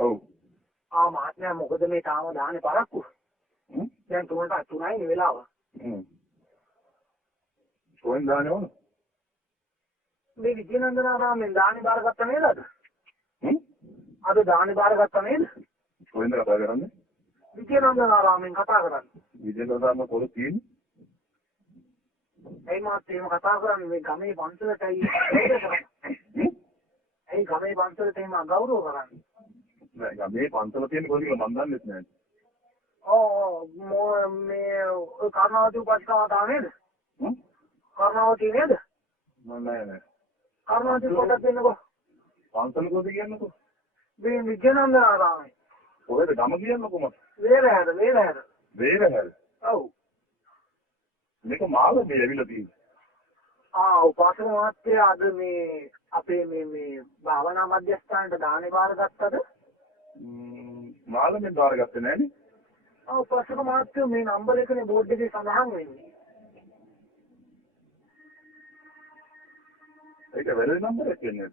ඔව්. මහත්මයා මොකද මේ තාම දාන්නේ පරක්කු? දැන් 3යි නේ වෙලාව. කොහෙන් දාන්නේ ඕන? මේ විජේනන්දනාරාමෙන් දාන්නේ බාරගත්ත නේද අද? අද දාන්නේ බාරගත්ත නේද? කොහෙන්ද කතා කරන්නේ? විජේනන්දනාරාමෙන් කතා කරන්නේ. විජේනන්දනාරාම කොහෙද තියෙන්නේ? ඒ මාත් එහෙම කතා කරන්නේ මේ ගමේ පන්සලටයි. ඒ ගමේ පන්සලට එහෙම ගෞරව කරන්නේ. නෑ ගමේ පන්සල තියෙන්නේ කොහෙද කියලා මන් දන්නෙත් නෑ. මේ කර්ණාවති උපස්ථාන නේද? කර්ණාවති නේද? නෑ. කර්ණාවති පොඩක් දෙන්නකෝ. පන්සල කොහෙද කියන්නකෝ? මේ විජේනන්දනාරාමේ. කොහෙද ගම කියන්නකෝ මට? වේරහැර. වේරහැර. ඔව්. මේක මාළඹේ ඇවිල්ලා තියෙන්නේ. උපාසක මහත්තයා අද මේ අපේ මේ භාවනා මධ්‍යස්ථානට දානේ බාරගත්තද? මාළඹෙන් බාරගත්තේ නෑනේ. උපාසක මහත්තයා මේ නම්බර එකනේ බෝඩ් එකේ සඳහන් වෙන්නේ. ඒක වැරදි නම්බරයක් කියන්නේ.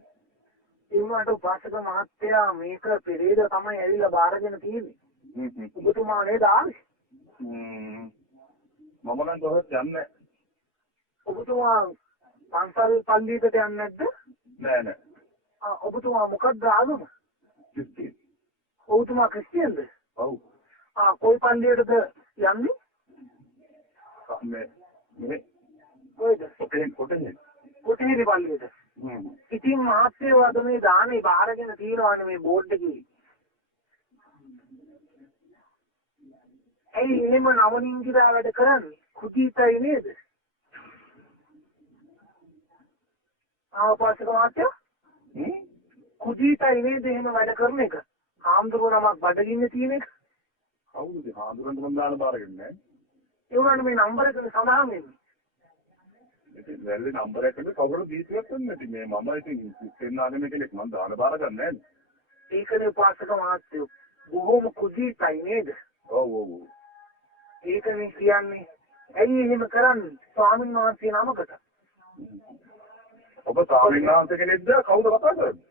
ඒ වුණාට උපාසක මහත්තයා මේක පෙරේද තමයි ඇවිල්ලා බාරගෙන තියෙන්නේ. ඔබතුමා නේද ආවේ? මම නම් කොහෙත් යන්නේ. ඔබතුමා පන්සල් පල්ලියකට යන්නේ නැද්ද? නෑ. ඔබතුමා මොකක්ද ආගම? ක්‍රිස්තියානි. ඔබතුමා ක්‍රිස්තියානිද? ඔව්. කොයි පල්ලියටද යන්නේ? මේ කොයිද? කොටේරි පල්ලියට. ඉතින් මහත්තයෝ අද මේ දානේ බාරගෙන තියනවානේ මේ බෝඩ් එකේ. ඇයි එහෙම නවනින්දිරා වැඩ කරන්නේ? කුජීතයි නේද? උපාසක මහත්තයා? කුජීතයි නේද එහෙම වැඩ කරන එක? හාමුදුරුවෝ නමක් බඩගින්න තියෙන එක? කවුරුද හාමුදුරන්ට මම දාන බාරගන්නේ නෑ. ඒ වුණාට මේ නම්බර එක සඳහන් වෙන්නේ. ඉතින් වැරදි නම්බර් එකකට කවුරුද දීපියක් වෙන්නේ නැති මේ මම ඉතින් සෙන්නාගම කෙනෙක් මම දාන බාර ගන්න නෑනේ. ඒකනේ උපාසක මහත්තයෝ බොහොම කුජීතයි නේද? ඔව්. ඒකනේ කියන්නේ. ඇයි එහෙම කරන්නේ? ස්වාමීන් වහන්සේ නමකට. ඔබ ස්වාමීන් වහන්සේ කෙනෙක්ද කවුද කතා කරන්නේ?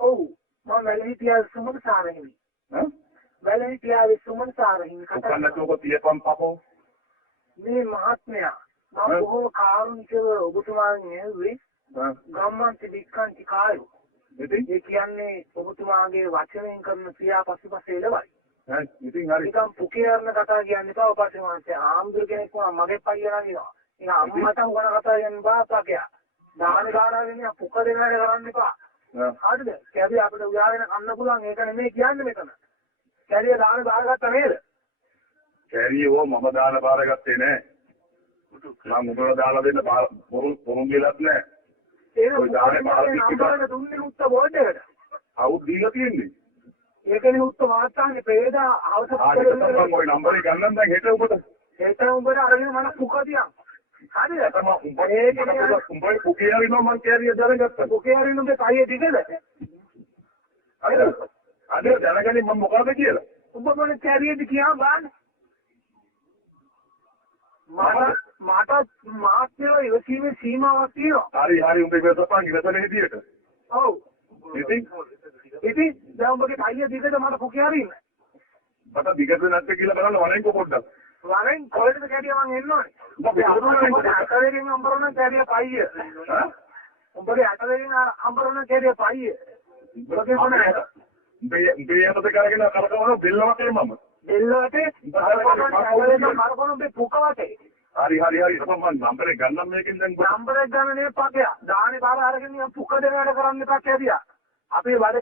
ඔව් මම වැලහිටියා සුමන සාරහිමි. වැලහිටියා සුමන සාරහිමි කතා කරන්නේ. ඔබ තියපම් පපෝ. මේ මහත්මයා මම බොහොම කාරුණිකව ඔබතුමාගෙන් ඇහුවේ ගම්මන්ති දික්කන්ති කායෝ. ඒ කියන්නේ ඔබතුමාගේ වචනයෙන් කරන ක්‍රියා පසුපස එළවයි. ඉතින් හරි. නිකන් පුකේරන කතා කියන්නේ බා උපාසක මහන්සිය. ආම්දුර කෙනෙක් වුණා මගේ පයියනා කියනවා. ඉතින් අම්මට උගන කතා කියන්නේ බා පාකයා. දානේ ගානගෙන පුක දෙන වැඩ කරන්න එපා. හරිද? කැරිය අපිට උයාගෙන කන්න පුළුවන් ඒක නෙමෙයි කියන්නේ මෙතන. කැරිය දානේ බාරගත්ත නේද? කැරියෝ මම දාන බාරගත්තේ නෑ. මම උඹලා දාලා දෙන්න පොරුන් ගිලත් නෑ. ඒක දානේ බාරගන්න දුන්නේ උත්ත බෝඩ් එකට. අවුත් දීලා තියෙන්නේ. ඒකනේ උත්ත වාර්තානේ පෙරේදා අවශ්‍ය මම ওই නම්බරේ ගන්නම් දැන් හෙට ඔබට. හෙට උඹට අරගෙන මම පුක දියන්. හරිද? උඹේ පුකේ හරිනවා මං කැරිය දැනගත්තා. පුකේ හරින උඹේ කයිය දිගද? හරිද? අද දැනගනි මම මොකද කියලා. උඹ මොන කැරියද කියනවා බලන්න. මට මාත්‍යව ඉවසීමේ සීමාවක් තියෙනවා. හරි උඹේ ඉවසපන් ඉවසන විදියට. ඔව්. ඉතින් දැන් උඹගේ කයිය දිගද මට පුකේ හරින්න. මට දිගද නැද්ද කියලා බලන්න වරෙන්කෝ පොඩ්ඩක්. වරෙන් කොහෙටද කැරිය මං එන්න ඕනේ. උඹගේ අතවැරෙන් අම්බරන කැරිය පයිය. උඹගේ අතවැරෙන් අම්බරන කැරිය පයිය. උඹගේ මොනවාද? උඹේ යටත කරගෙන කරකවන බෙල්ල වටේ මම. බෙල්ල වටේ මරකොන උඹේ පුක වටේ. හරි මම නම්බරේ ගන්නම් මේකෙන් දැන් නම්බරයක් ගන්න නේ පකයා. දානේ බාර අරගෙන පුක දෙන වැඩ කරන්න එපා කැරියා. අපේ වැඩ